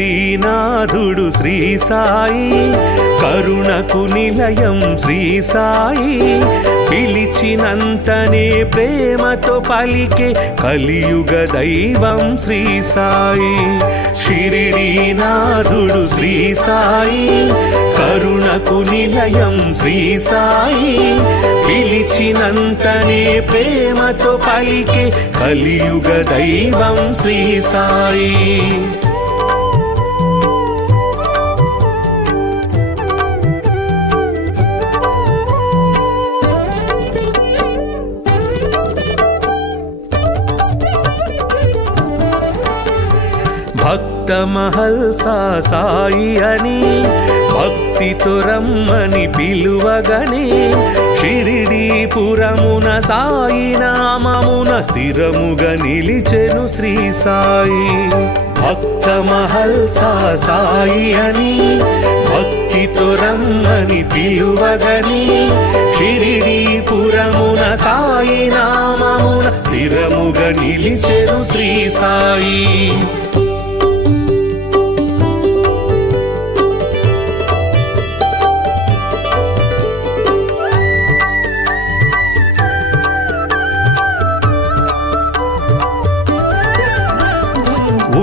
షిరిడీనాథుడు శ్రీ సాయి కరుణకు నిలయం శ్రీ సాయి పిలిచినంతనే ప్రేమతో పలికే కలియుగ దైవం శ్రీ సాయి షిరిడీనాథుడు శ్రీ సాయి కరుణకు నిలయం శ్రీ సాయి పిలిచినంతనే ప్రేమతో పలికే కలియుగ దైవం శ్రీ సాయి భక్త మహల్సా సాయి అని భక్తితో రమ్మని పిలువగనే షిరిడీపురమున సాయి నామమున స్థిరముగా నిలిచెను శ్రీ సాయి భక్త మహల్సా సాయి అని భక్తితో రమ్మని పిలువగనే షిరిడీపురమున సాయి నామమున స్థిరముగా నిలిచెను శ్రీ సాయి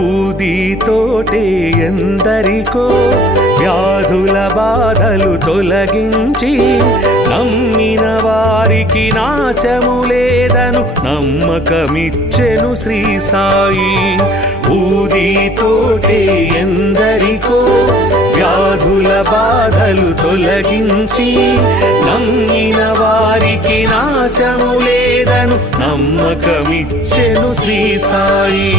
ఊదితోటే ఎందరికో వ్యాధుల బాధలు తొలగించి నమ్మిన వారికి నాశము లేదను నమ్మకమిచ్చెను శ్రీ సాయి ఊదితోటే ఎందరికో వ్యాధుల బాధలు తొలగించి నమ్మిన వారికి నాశము లేదను నమ్మకమిచ్చెను శ్రీ సాయి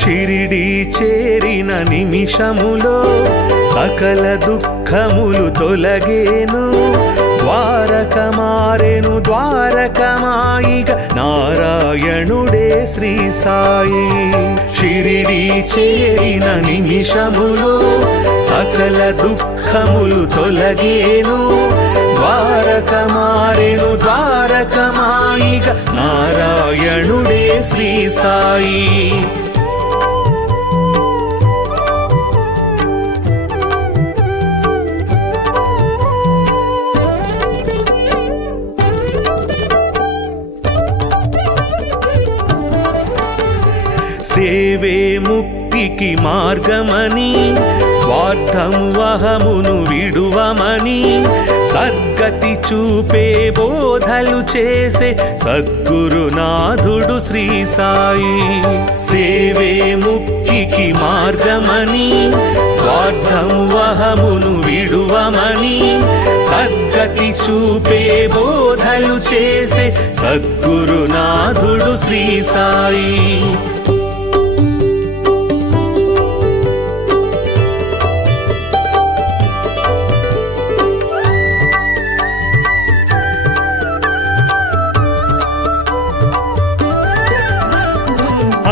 షిరిడీ చేరిన నిమిషములో సకల దుఃఖములు తొలగేను ద్వారక మారెను ద్వారకమాయిగా నారాయణుడే శ్రీ సాయి షిరిడీ చేరిన నిమిషములో సకల దుఃఖములు తొలగేను ద్వారక మారెను ద్వారకమాయిగా నారాయణుడే శ్రీ సాయి సేవే ముక్తికి మార్గమని స్వార్థము అహమును విడువమని సద్గతి చూపే బోధలు చేసే సద్గురునాథుడు శ్రీ సాయి సేవే ముక్తికి మార్గమని స్వార్థము అహమును విడువమని సద్గతి చూపే బోధలు చేసే సద్గురునాథుడు శ్రీ సాయి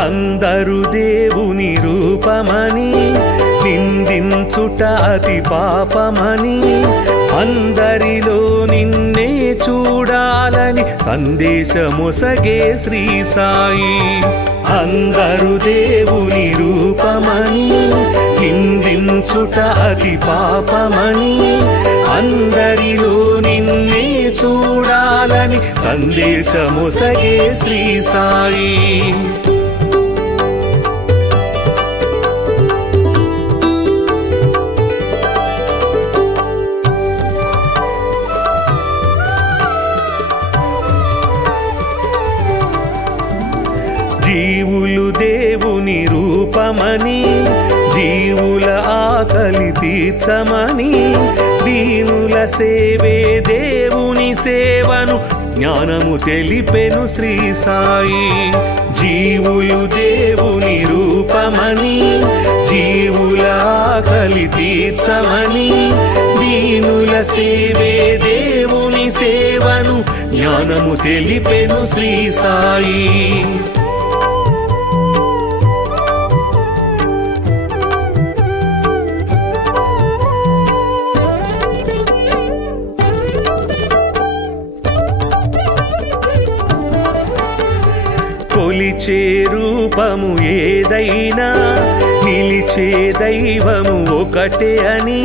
అందరు దేవుని రూపమని నిందించుట అతి పాపమని అందరిలో నిన్నే చూడాలని సందేశమొసగే శ్రీ సాయి అందరు దేవుని రూపమని నిందించుట అతి పాపమని అందరిలో నిన్నే చూడాలని సందేశమొసగే శ్రీ సాయి జీవులు దేవుని రూపమని జీవుల ఆకలి తీర్చమని దీనుల సేవే దేవుని సేవను జ్ఞానము తెలిపెను శ్రీ సాయి జీవులు దేవుని రూపమని జీవుల ఆకలి తీర్చమని దీనుల సేవే దేవుని సేవను జ్ఞానము తెలిపెను శ్రీ సాయి కొలిచే రూపము ఏదైనా నిలిచే దైవము ఒకటే అని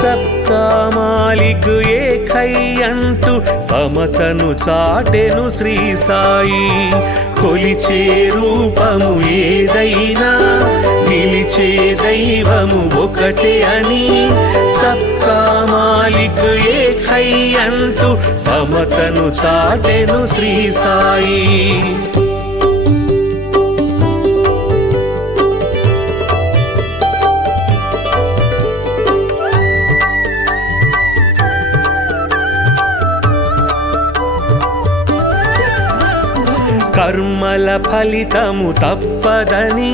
సబ్కా మాలిక్ ఏకై అంటూ సమతను చాటెను శ్రీ సాయి. కొలిచే రూపము ఏదైనా నిలిచే దైవము ఒకటే అని సబ్కా మాలిక్ ఏకై అంటూ సమతను చాటెను శ్రీ సాయి. కర్మల ఫలితము తప్పదని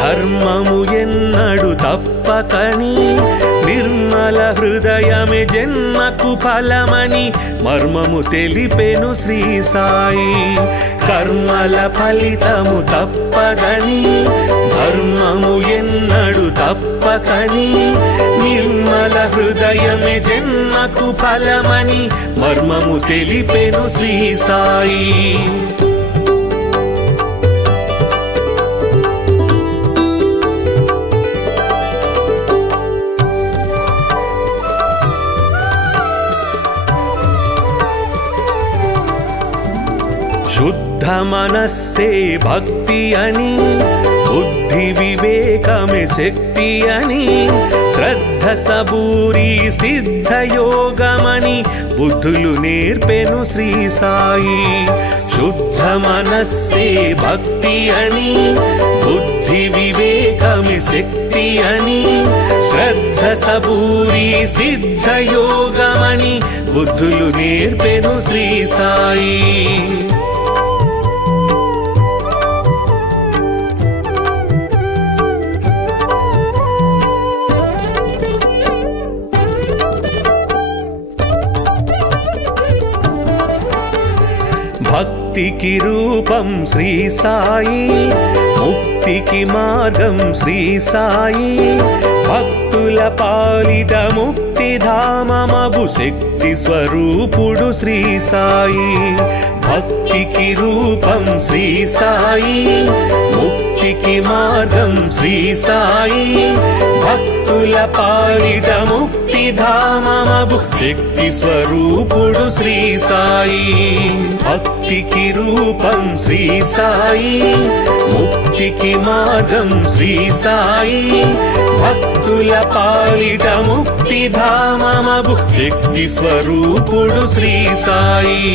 ధర్మము ఎన్నడు తప్పకని నిర్మల హృదయమే జన్మకు ఫలమని మర్మము తెలిపెను శ్రీ సాయి. కర్మల ఫలితము తప్పదని ధర్మము ఎన్నడు తప్పకని నిర్మల హృదయమే జన్మకు ఫలమని మర్మము తెలిపెను శ్రీ సాయి. శుద్ధ మనస్సే భక్తి అని బుద్ధి వివేకమే శక్తి అని శ్రద్ధ సబూరి సిద్ధ యోగమని బుద్ధులు నేర్పెను శ్రీ సాయి. శుద్ధ మనస్సే భక్తి అని బుద్ధి వివేకమే శక్తి అని శ్రద్ధ సబూరి సిద్ధ యోగమని బుద్ధులు నేర్పెను శ్రీ సాయి. భక్తికి రూపం శ్రీ సాయి, ముక్తికి మార్గం శ్రీ సాయి. భక్తుల పాలిట ముక్తిధామమగు శక్తి స్వరూపుడు శ్రీ సాయి. భక్తికి రూపం శ్రీ సాయి, ముక్తికి మార్గం శ్రీ సాయి. భక్తుల పాలిట ముక్తిధామమగు శక్తి స్వరూపుడు శ్రీ సాయి. భక్తికి రూపం శ్రీ సాయి, ముక్తికి మార్గం శ్రీ సాయి. భక్తుల పాలిట ముక్తిధామమగు శక్తి స్వరూపుడు శ్రీ సాయి.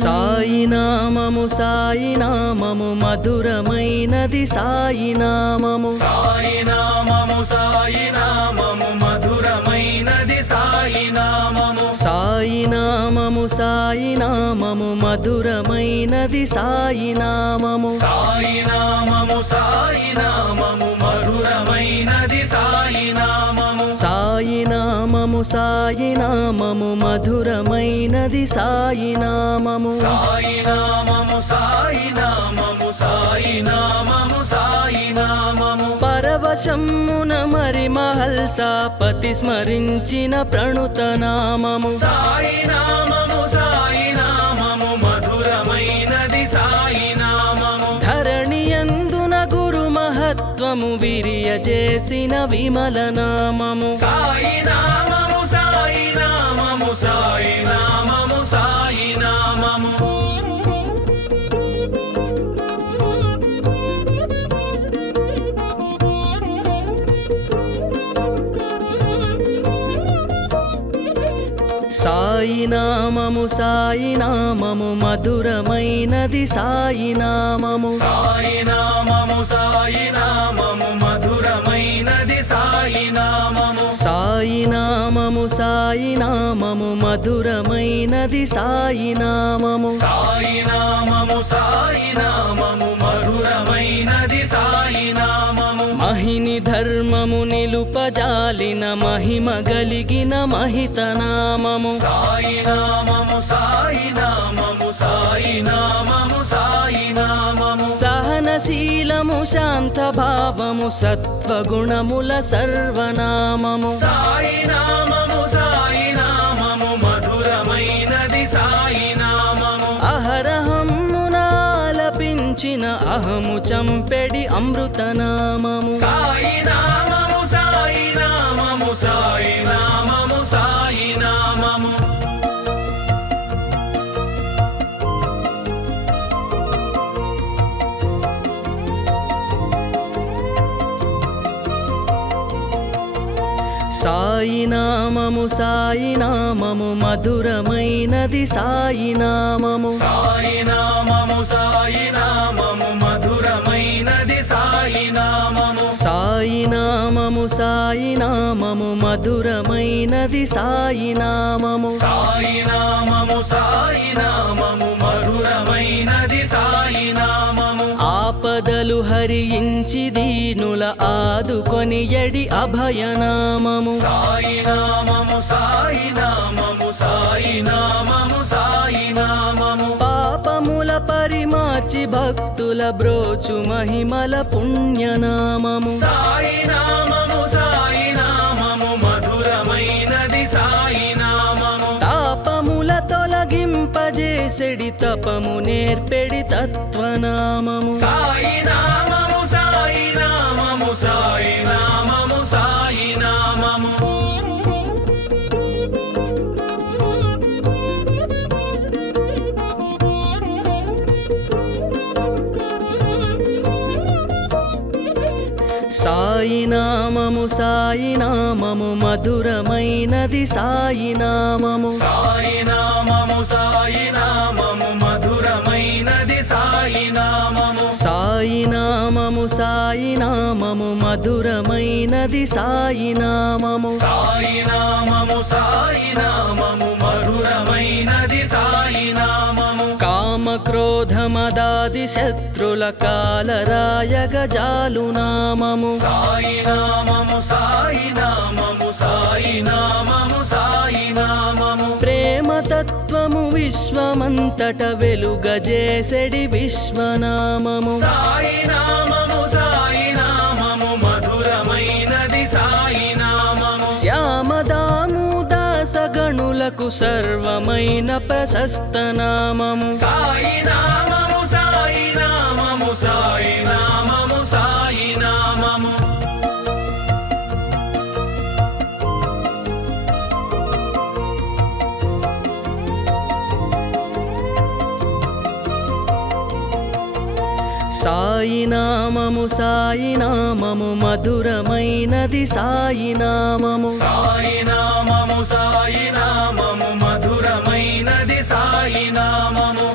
సాయి నామము సాయి నామము మధురమైనది సాయి నామము. సాయి నామము సాయి నామము మధురమైనది సాయి నామము. సాయి నామము సాయి నామము మధురమైనది సాయి నామము. సాయి నామము సాయి నామము మధురమైనది సాయి నామము. సాయి నామము సాయి నామము మధురమైనది సాయి నామము. సాయి నామము సాయి నామము సాయి నామము సాయి నామము. పరవశమున మరి మహల్సాపతి స్మరించిన ప్రణుత నామము. సాయి నామము సాయి నామము మధురమైనది సాయి నామము. ధరణియందున గురు మహత్వము విరియజేసిన విమల నామము. సాయి నామము సాయి నామము సాయి నామము సాయి నామము. సాయి నామము సాయి నామము మధురమైనది సాయి నామము. సాయి నామము సాయి నామము మధురమైనది సాయి నామము. సాయి నామము సాయి నామము మధురమైనది సాయి నామము. సాయి నామము సాయి నామము మధురమైనది సాయి నామము. మహిని ధర్మము నిలుపజాలిన మహిమ గలిగిన మహిత నామము. సాయి నామము సాయి నామము సాయి నామము సాయి శాంతశీలము శాంత భావము సత్వగుణముల సర్వనామము సాయి నామము మధురమైనది సాయి నామము అహరహమునాలపించిన అహము చంపెడి అమృతనామము సాయి నామము సాయి నామము సాయి నామము సాయి నామము సాయి నామము మధురమైనది సాయి నామము సాయి నామము మధురమైనది సాయి నామము సాయి నామము మధురమైనది సాయి నామము సాయి నామము మధురమైనది సాయి నామము ఆపదలు హరించి దీనుల ఆదుకొని ఎడి అభయనామము సాయి నామము సాయి నామము సాయి నామము పాపముల పరిమార్చి భక్తుల బ్రోచు మహిమల పుణ్యనామము సాయి నామము మధురమైనది సాయి నామము తాపముల తొలగింపజేసెడి తపము నేర్పెడి తత్వనామము సాయి నామము సాయి నామము సాయి నామము సాయి నామము సాయి నామము మధురమైనది సాయి నామము సాయి నామము మధురమైనది సాయి నామము సాయి నామము మధురమైనది సాయి నామము సాయి నామము మధురమైనది సాయి నామము కామ క్రోధ మదాది శత్రుల కాలరాయగ జాలు నామము సాయి నామము సాయి నామము సాయి నామము ప్రేమ తత్వము విశ్వమంతట వెలుగజేసెడి విశ్వనామము సాయి నామము మధురమైనది సాయి నామము శ్యామదాముదాసగణులకు సర్వమైన ప్రశస్త నామము సాయి నామము సాయి నామము సాయి నామము సాయి నామము మధురమైనది సాయి నామము సాయి నామము మధురమైనది సాయి నామము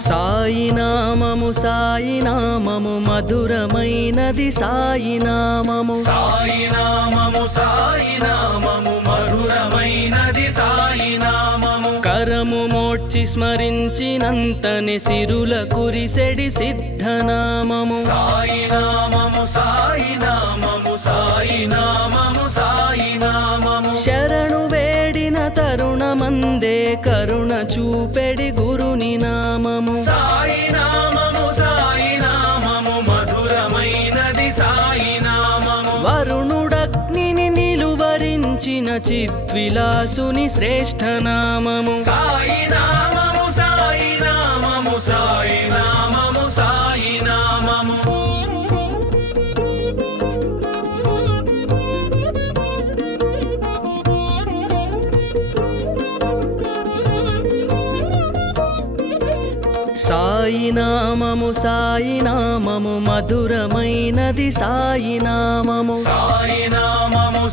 సాయి నామము మధురమైనది సాయి నామము సాయి నామము మధురమైనది సాయి నామము కరము మోడ్చి స్మరించినంతనే సిరుల కురిసెడి సిద్ధనామము సాయి నామము సాయి నామము శరణు వేడిన తరుణమందే కరుణ చూపెడి గురుని నామము సాయి నామము మధురమైనది సాయి నామము వరుణుడగ్నిని నిలువరించిన చిద్విలాసుని శ్రేష్ఠ నామము సాయి నామము సాయి నామము సాయి నామము సాయి నామము మధురమైనది సాయి నామము సాయి నామము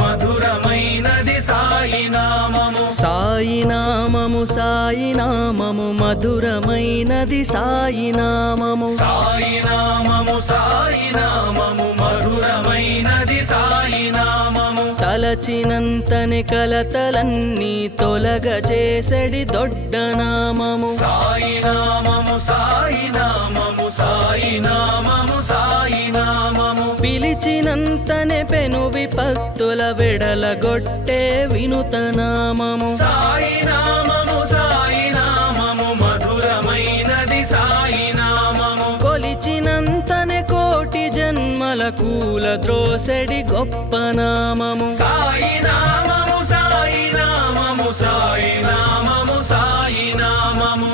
మధురమైనది సాయి నామము సాయి నామము మధురమైనది సాయి నామము సాయి నామము మధురమైనది సాయి నామము తలచినంతని కలతలన్నీ తొలగజేసెడి దొడ్డ నామము సాయి నామము సాయి నామము పిలిచినంతనే పెను విపత్తుల వెడలగొట్టే వినుత నామము సాయి నామము మధురమైనది సాయి నామము కొలిచి నామము సాయి నామము సాయి నామము సాయి నామము సాయి నామము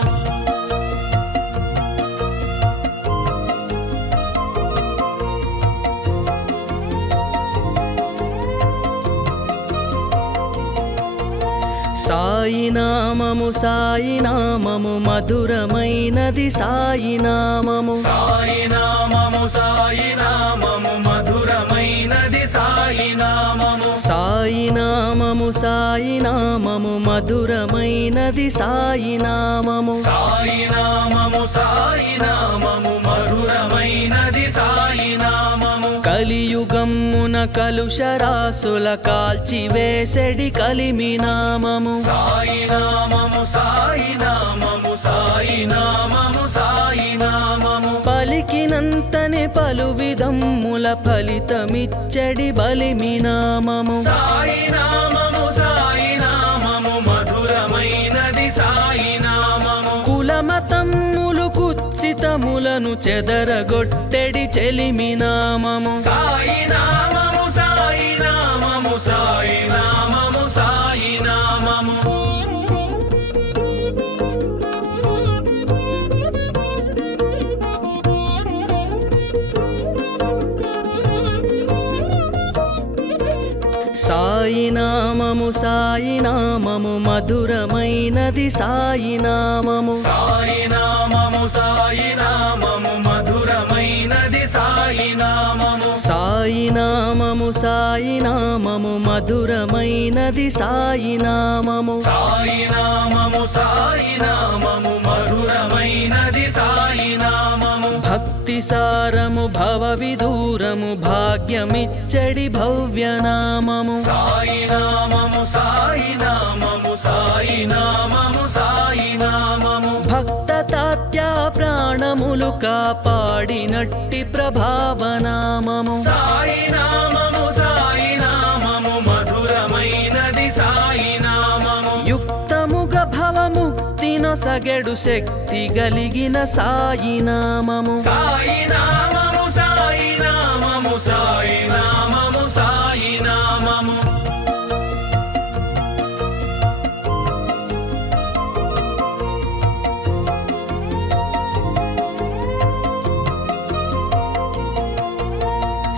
సాయి నామము సాయి నామము మధురమైనది సాయి నామము సాయి నామము సాయి నామము మధురమైనది సాయి నామము సాయి నామము సాయి నామము మధురమైనది సాయి నామము సాయి నామము సాయి నామము మధురమైనది సాయి నామము కలియుగమ్మున కలుషరాసుల కాల్చివేసెడి కలిమి నామము సాయి నామము సాయి నామము సాయి నామము సాయి నామము పలికినంతనే పలు విధమ్ముల ఫలితమిచ్చడి బలిమి నామము సాయి నామము సాయి నామము మధురమైనది సాయి నామము కులమతమ్ములు కుత్సితములను చెదరగొట్టెడి చెలిమి నామము సాయి నామము సాయి నామము సాయి నామము సాయి నామము సాయి నామము సాయి నామము మధురమైనది సాయి నామము సాయి నామము సాయి నామము మధురమైనది సాయి నామము సాయి నామము సాయి నామము మధురమైనది సాయి నామము సాయి నామము సాయి నామము మధురమైనది సాయి నామము భక్తి సారము భవ విదూరము భాగ్యమిచ్చడి భవ్య నామము సాయి నామము సాయి నామము సాయి నామము సాయి నామము భక్త తాత్యా ప్రాణములు కాపాడినట్టి ప్రభావ నామము సాయి నామము సాయి నామము మధురమైనది సాయి నామము యుక్తముగ భవముక్తి నొసగెడు శక్తి గలిగిన సాయి నామము సాయి నామము సాయి నామము సాయి నామము సాయి నామము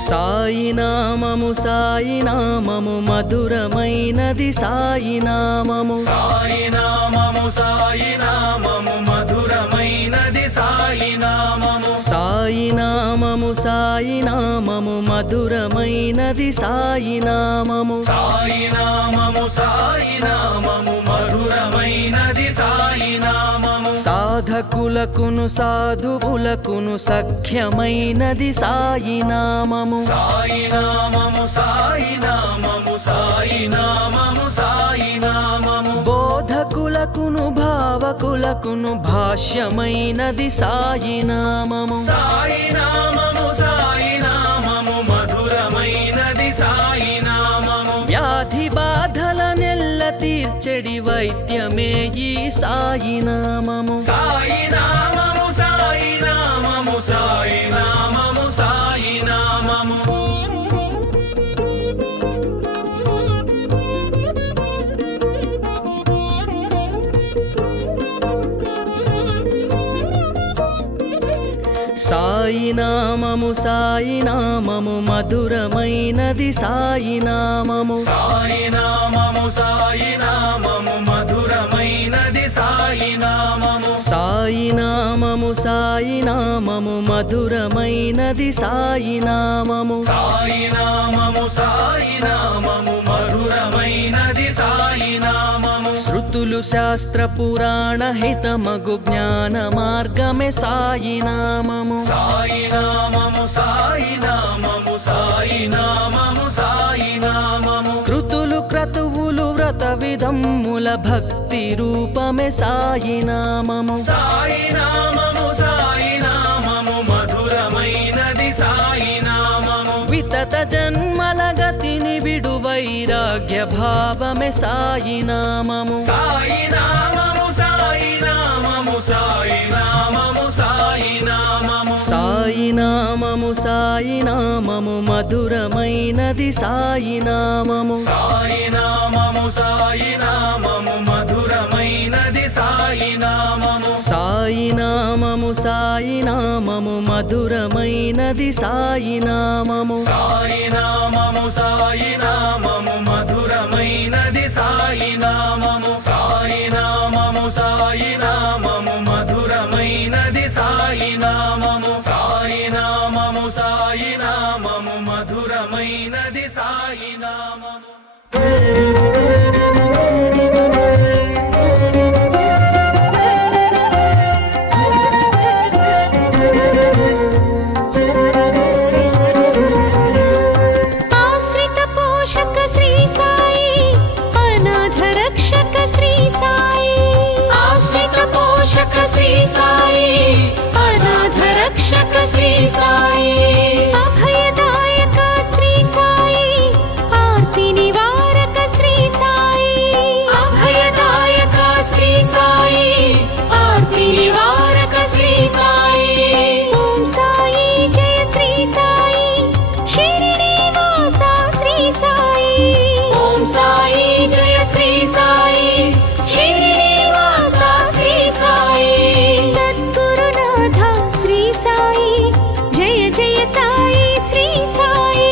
సాయి నామము సాయి నామము మధురమైనది సాయి నామము సాయి నామము సాయి నామము మధురమైనది సాయి నామము సాయి నామము సాయి నామము మధురమైనది సాయి నామము సాయి నామము సాయి నామము మధురమైనది సాయి నామము సాధకులకును సాధువులకును సఖ్యమైనది సాయి నామము సాయి నామము సాయి నామము సాయి నామము సాయి నామము బోధకులకును భావకులకును భాష్యమైనది సాయి నామము సాయి నామము సాయి నామము మధురమైనది సాయి నామము వ్యాధి బాధల నెల్ల తీర్చెడి వైద్యమే ఈ సాయి నామము సాయి నామము సాయి నామము సాయి నామము సాయి నామము సాయి నామము సాయి నామము మధురమైనది సాయి నామము సాయి నామము సాయి నామము మధురమైనది సాయి నామము సాయి నామము సాయి నామము మధురమైనది సాయి నామము సాయి నామము సాయి నామము మధురమైనది సాయి నామము శృతులు శాస్త్ర పురాణ హితమగు జ్ఞాన మార్గమే సాయి నామము సాయి నామము సాయి నామము సాయి నామము సాయి నామము కృతులు క్రతువులు వ్రత విధమ్ముల భక్తి రూపమే సాయి నామము సాయి నామము సాయి నామము మధురమైనది సాయి నామము వితత జన్మల గతిని విడు వైరాగ్య భావమే సాయి నామము సాయి నామము సాయి నామము సాయి నామము సాయి నామము సాయి నామము సాయి నామము మధురమైనది సాయి నామము సాయి నామము సాయి నామము మధురమైనది సాయి నామము సాయి నామము సాయి నామము మధురమైనది సాయి నామము సాయి నామము సాయి నామము మధురమైనది సాయి నామము సాయి నామము సాయి నామము మధురమైనది సాయి నామము సాయి నామము సాయి నామము మధురమైనది సాయి నామము శ్రీ సాయి అనాథ రక్షక శ్రీ సాయి అభయదాయక శ్రీ సాయి ఆర్తి నివారక శ్రీ సాయి అభయదాయక శ్రీ సాయి ఆర్తి నివారక శ్రీ సాయి ఓం సాయి జయ శ్రీ సాయి శిరిడి వాస శ్రీ సాయి ఓం సాయి జయ శ్రీ సాయి శిరిడి వాస శ్రీ సాయి సద్గురునాథ శ్రీ సాయి జయ జయ సాయి శ్రీ సాయి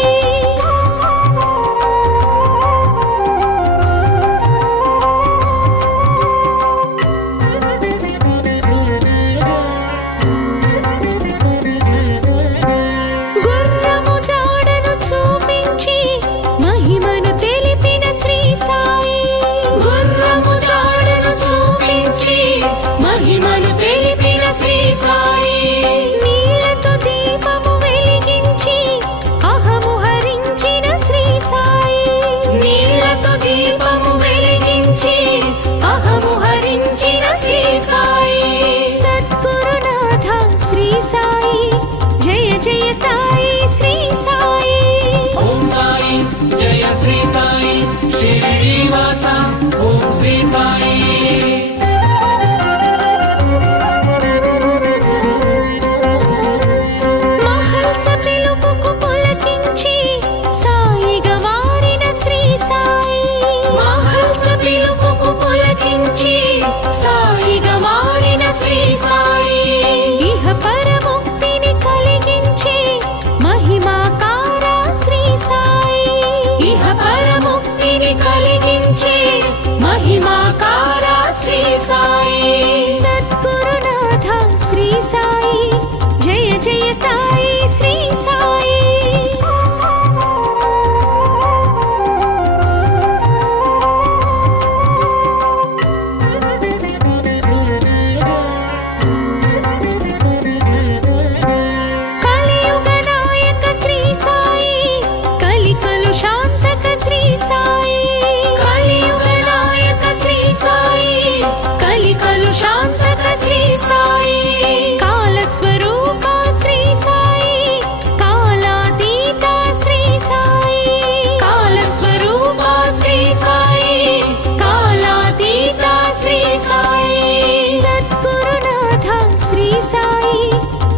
గుర్రము జాడను చూపించి మహిమను తెలిపిన శ్రీ సాయి గుర్రము జాడను చూపించి మహిమను తెలిపిన శ్రీ సాయి నీలతో దీపము వెలిగించి అహము హరించిన శ్రీ సాయి నీలతో దీపము వెలిగించి అహము హరించిన శ్రీ సాయి సద్గురునాథ శ్రీ సాయి జయ జయ సాయి శ్రీ సాయి ఓం సాయి జయ శ్రీ సాయి శిరిడి వాస ఓం శ్రీ సాయి మహల్స పిలుపుకు పులకించి సాయిగా మారిన శ్రీ సాయి మహల్స పిలుపుకు పులకించి సాయిగా మారిన శ్రీ సాయి ఇహ పరముక్తిని కలిగించి మహిమాకార శ్రీ సాయి ఇహ పరముక్తిని కలిగించి మహిమాకార శ్రీ సాయి సద్గురునాథ శ్రీ సాయి జయ జయ సాయి శ్రీ సాయి కలియుగ నాయక శ్రీ సాయి కలికలు శాంతక శ్రీ సాయి కలియుగ నాయక శ్రీ సాయి కలికలు శాంతక శ్రీ సాయి కాల స్వరూప శ్రీ సాయి కాలాతీత శ్రీ సాయి కాల స్వరూప శ్రీ సాయి కాలాతీత శ్రీ సాయి సద్గురునాథ శ్రీ సాయి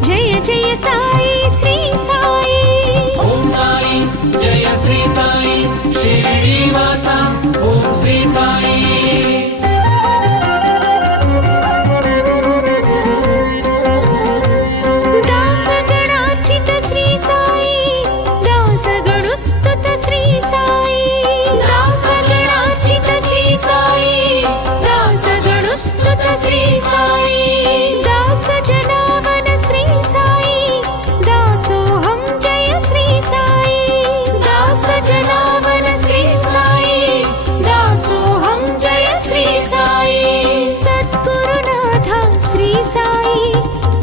జయ జయ సాయి శ్రీ సాయి ఓం సాయి జయ శ్రీ సాయి శిరిడి వాస ఓం శ్రీ సాయి దాసగణార్చిత శ్రీ సాయి దాసగణుస్తుత శ్రీ సాయి దాసగణార్చిత శ్రీ సాయి దాసగణుస్తుత శ్రీ సాయి దాస జనావన శ్రీ సాయి దాసోహం జయ శ్రీ సాయి దాస జనావన శ్రీ సాయి దాసోహం జయ శ్రీ సాయి సద్గురునాథ శ్రీ సాయి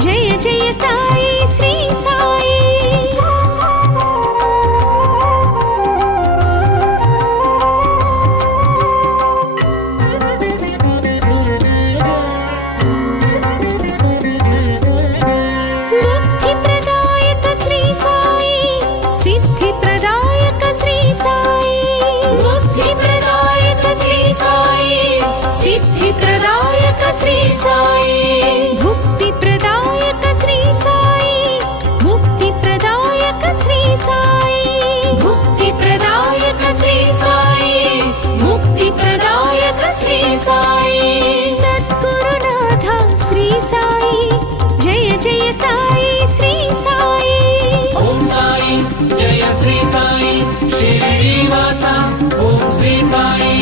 జయ జయ సాయి శ్రీ సాయి బుద్ధి ప్రదాయక శ్రీ సాయి సిద్ధి ప్రదాయక శ్రీ సాయి బుద్ధి ప్రదాయక శ్రీ సాయి సిద్ధి ప్రదాయక శ్రీ సాయి భుక్తి ప్రదాయక శ్రీ సాయి ముక్తి ప్రదాయక సాయి శ్రీ సాయి ఓం సాయి జయ శ్రీ సాయి శిరిడీవాస ఓం శ్రీ సాయి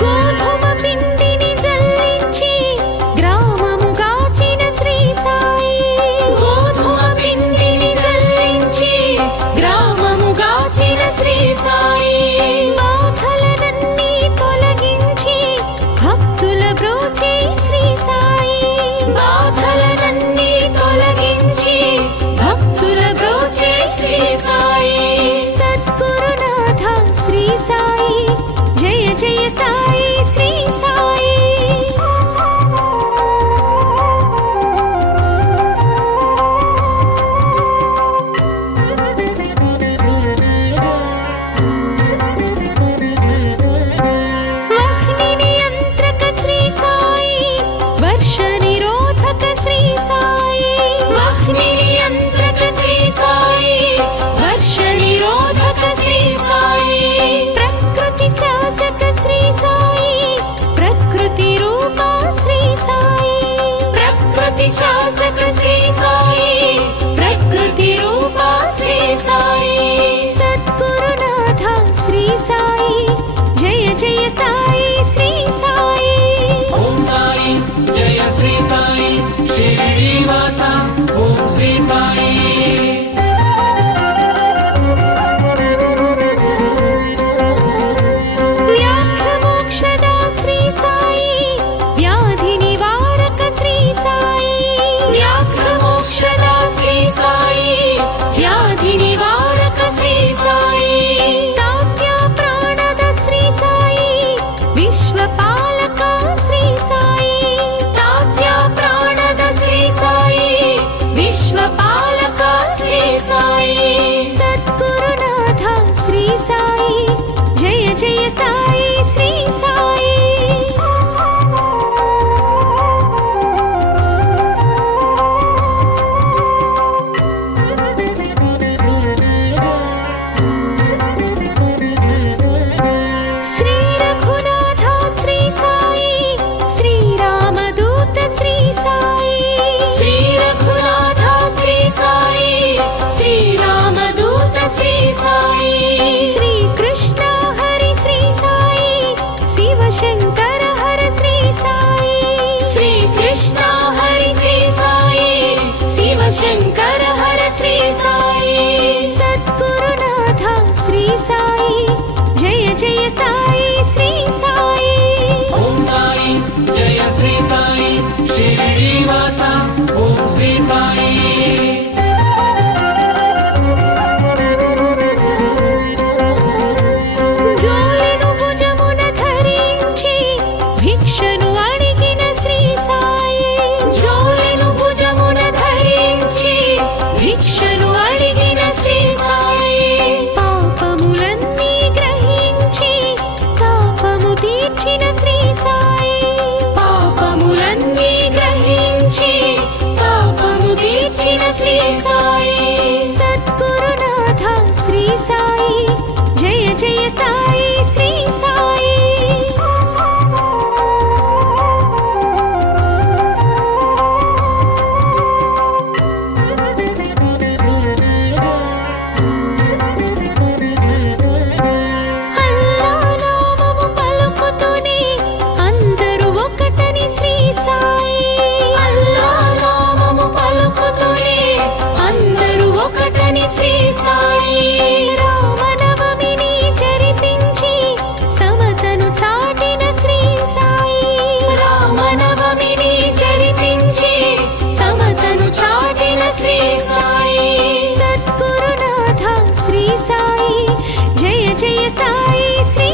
గోధుమ పిండిని జల్లించి గ్రామముగాచిన శ్రీ సాయి గోధుమ పిండిని జల్లించి గ్రామముగాచిన శ్రీ సాయి బాధలనన్నీ తొలగించి భక్తుల బ్రోచే శ్రీ సాయి బాధలనన్నీ తొలగించి భక్తుల బ్రోచే శ్రీ సాయి సద్గురునాథ శ్రీ సాయి జయ జయ సాయి శ్రీ సాయి వాహ్ని నియంత్రక శ్రీ సాయి వర్ష నిరోధక శ్రీ సాయి వాహ్ని నియంత్రక శ్రీ సాయి వర్ష నిరోధక శ్రీ సాయి ప్రకృతి శాసక శ్రీ సాయి ప్రకృతి రూప శ్రీ సాయి ప్రకృతి శాసక శ్రీ సాయి ప్రకృతి రూప శ్రీ సాయి సద్గురునాథ శ్రీ సాయి జయ జయ సాయి శ్రీ సాయి ఓం సాయి జయ శ్రీ సాయి శిరిడీవాస ఓం శ్రీ సాయి వ్యాఘ్రమోక్షద శ్రీ సాయి వ్యాధి నివారక శ్రీ సాయి వ్యాఘ్రమోక్షద శ్రీ సాయి వ్యాధి నివారక శ్రీ సాయి తాత్య ప్రాణద శ్రీ సాయి విశ్వపాలక శ్రీ సాయి తాత్య ప్రాణద శ్రీ సాయి విశ్వపాలక శ్రీ సాయి సద్గురునాథ శ్రీ సాయి జయ జయ సాయి శ్రీ సాయి శ్రీ రఘునాథ శ్రీ సాయి శ్రీరామదూత శ్రీ సాయి శ్రీ రఘునాథ శ్రీ సాయి శ్రీరామదూత శ్రీ సాయి శ్రీ కృష్ణ హరి శ్రీ సాయి శివశంకర హర శ్రీ సాయి శ్రీ కృష్ణ హరి శ్రీ సాయి శివశంకర హర శ్రీ సాయి సద్గురునాథ శ్రీ సాయి జయ జయ సాయి శ్రీ సాయి ఓం సాయి జయ శ్రీ సాయి శిరిడీవాస ఓం శ్రీ సాయి జోలెను భుజమున ధరించి భిక్షను అడిగిన శ్రీ సాయి జోలెను భుజమున ధరించి భిక్షను అడిగిన శ్రీ సాయి పాపములన్నీ గ్రహించి తాపము తీర్చిన శ్రీ సాయి పాపములన్నీ గ్రహించి తాపము తీర్చిన శ్రీ సాయి సద్గురునాథ శ్రీ సాయి జయ జయ సాయి శ్రీ సాయి అల్లా నామము పలుకుతూనే అందరూ ఒకటని శ్రీ సాయి అల్లా నామము పలుకుతూనే అందరూ ఒకటని శ్రీ సాయి రామనవమిని జరిపించి సమతను చాటిన శ్రీ సాయి రామనవమిని జరిపించి సమతను చాటిన శ్రీ సాయి సద్గురునాథ శ్రీ సాయి జయ జయ సాయి శ్రీ